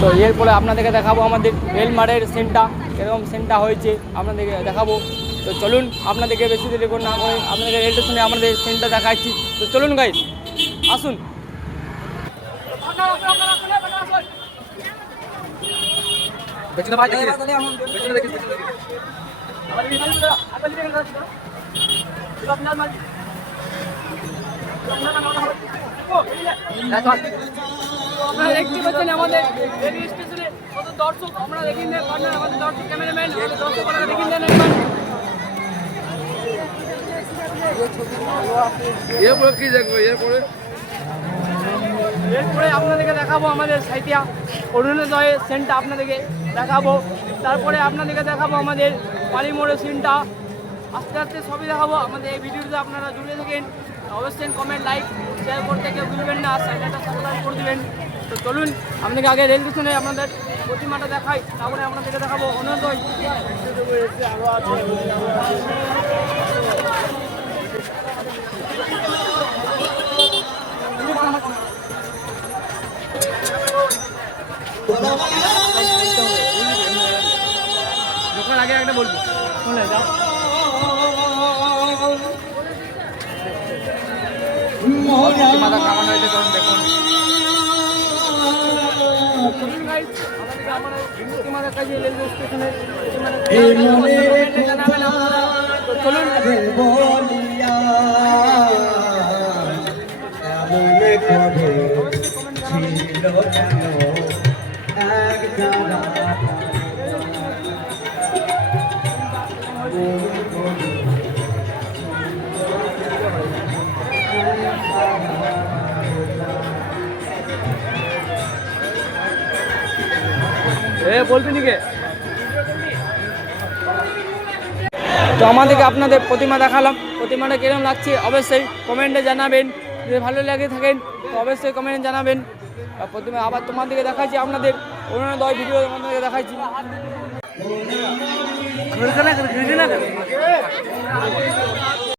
তো এরপরে আপনাদেরকে দেখাবো আমাদের রেলমার্টের সিনটা, এরকম সিনটা হয়েছে আপনাদেরকে দেখাবো। তো চলুন, আপনাদেরকে বেশি দেরি করে না করে আপনাদেরকে রেল স্টেশনে আমাদের সিনটা দেখাচ্ছি। তো চলুন গাইস, আসুন। আপনারা দেখতে পাচ্ছেন আমাদের রেল স্টেশনে কত দর্শক, আপনারা দেখে নিন পার্টনার, আমাদের দর্শক ক্যামেরাম্যান, আমাদের দর্শক আপনারা দেখে নিন একবার। এরপরে কি দেখবো? এরপরে আপনাদেরকে দেখাবো আমাদের সাইটিয়া অরুণোদয়ের সিনটা আপনাদেরকে দেখাবো। তারপরে আপনাদেরকে দেখাবো আমাদের পালিমোড়ের সিনটা। আস্তে আস্তে সবই দেখাবো। আমাদের এই ভিডিওতে আপনারা জুড়ে থাকেন, অবশ্যই কমেন্ট, লাইক, শেয়ার করতে কেউ ভুলবেন না, চ্যানেলটা সাবস্ক্রাইব করে দেবেন। তো চলুন, আপনাকে আগে রেল স্টেশনে আপনাদের প্রতিমাটা দেখাই, তারপরে আপনাদেরকে দেখাবো অরুণোদয়। যখন আগে একটা বলবো শুনে যাও। প্রতিমাটা কেমন হয়েছে তখন দেখুন। প্রতিমাদের কাছে রেলওয়ে স্টেশনের জানাবেন আপনারা। তো চলুন। বলবি নিকে। তো আমাদেরকে আপনাদের প্রতিমা দেখালাম, প্রতিমাটা কিরকম লাগছে অবশ্যই কমেন্টে জানাবেন। যদি ভালো লাগে থাকেন তো অবশ্যই কমেন্টে জানাবেন। প্রতিমা আবার তোমাদেরকে দেখাচ্ছি, আপনাদের অরুণোদয় ভিডিও তোমাদেরকে দেখাচ্ছি।